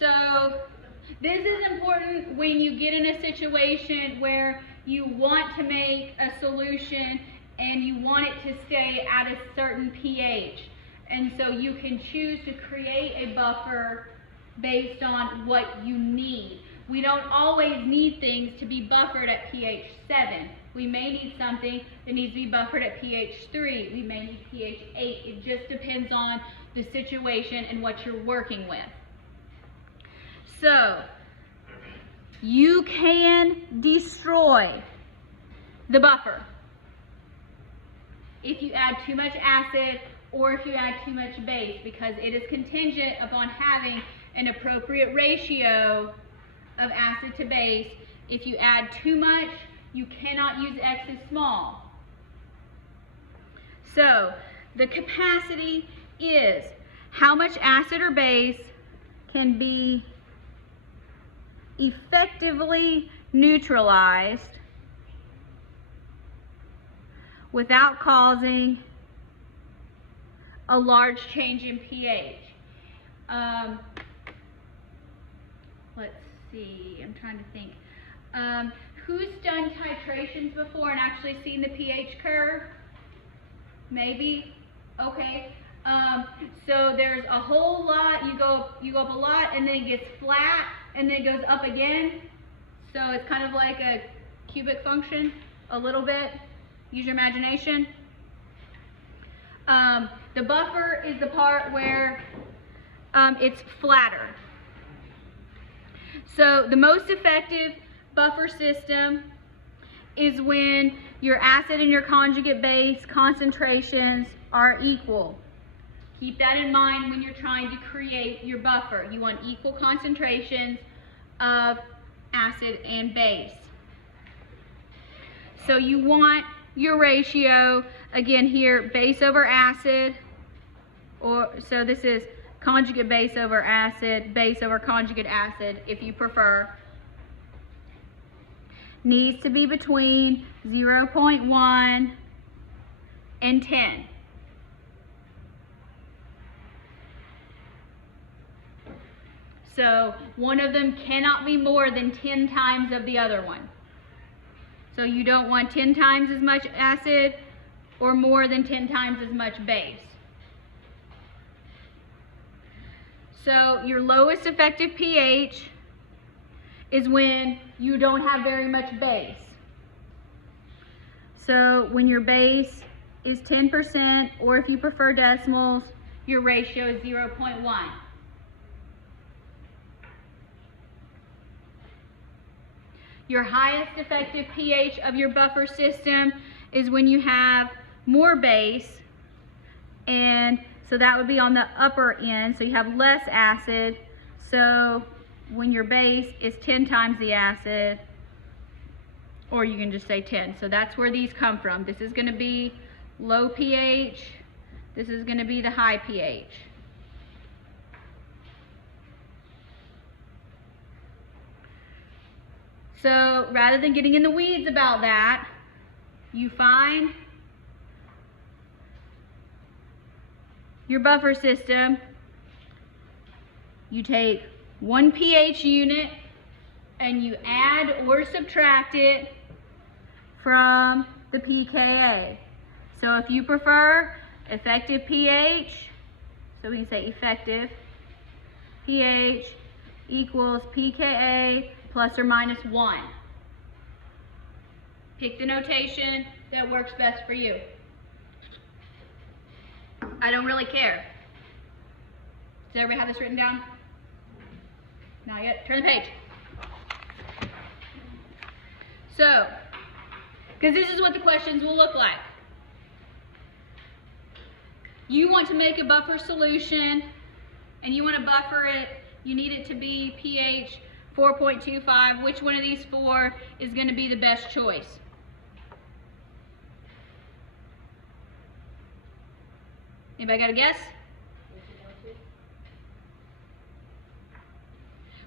So this is important when you get in a situation where you want to make a solution and you want it to stay at a certain pH. And so you can choose to create a buffer based on what you need. We don't always need things to be buffered at pH 7. We may need something that needs to be buffered at pH 3. We may need pH 8. It just depends on the situation and what you're working with. So, you can destroy the buffer if you add too much acid or if you add too much base, because it is contingent upon having an appropriate ratio of acid to base. If you add too much, you cannot use X as small. So, the capacity is how much acid or base can be effectively neutralized without causing a large change in pH. Let's see, I'm trying to think. Who's done titrations before and actually seen the pH curve? Maybe? Okay. So there's a whole lot, you go up a lot and then it gets flat and then it goes up again. So it's kind of like a cubic function, a little bit. Use your imagination. The buffer is the part where it's flatter. So the most effective buffer system is when your acid and your conjugate base concentrations are equal. Keep that in mind when you're trying to create your buffer. You want equal concentrations of acid and base. So you want your ratio, again here, base over acid, so this is conjugate base over acid, base over conjugate acid, if you prefer. Needs to be between 0.1 and 10. So one of them cannot be more than 10 times of the other one. So you don't want 10 times as much acid or more than 10 times as much base. So your lowest effective pH is when you don't have very much base. So when your base is 10%, or if you prefer decimals, your ratio is 0.1. Your highest effective pH of your buffer system is when you have more base, and so that would be on the upper end, so you have less acid. So when your base is 10 times the acid, or you can just say 10. So that's where these come from. This is going to be low pH. This is going to be the high pH. So rather than getting in the weeds about that, you find your buffer system, you take one pH unit and you add or subtract it from the pKa. So if you prefer effective pH, so we can say effective pH equals pKa plus or minus 1. Pick the notation that works best for you. I don't really care. Does everybody have this written down? Not yet. Turn the page. So, because this is what the questions will look like. You want to make a buffer solution and you want to buffer it. You need it to be pH 4.25. Which one of these four is going to be the best choice? Anybody got a guess?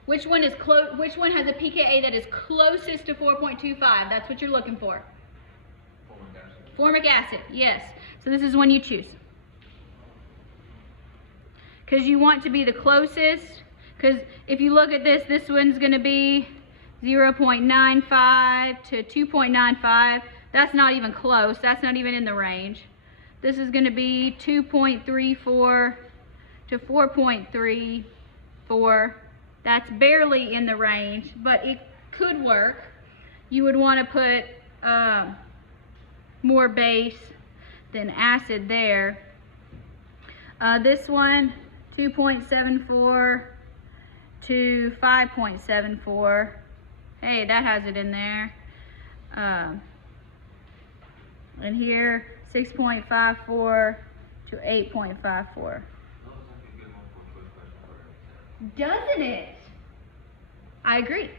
Which one is which one has a pKa that is closest to 4.25? That's what you're looking for. Formic acid, yes. So this is one you choose. Because you want to be the closest, Because if you look at this, this one's going to be 0.95 to 2.95. That's not even close. That's not even in the range. This is going to be 2.34 to 4.34. That's barely in the range, but it could work. You would want to put more base than acid there. This one, 2.74 to 5.74. Hey, that has it in there. And here, 6.54 to 8.54. Doesn't it? I agree.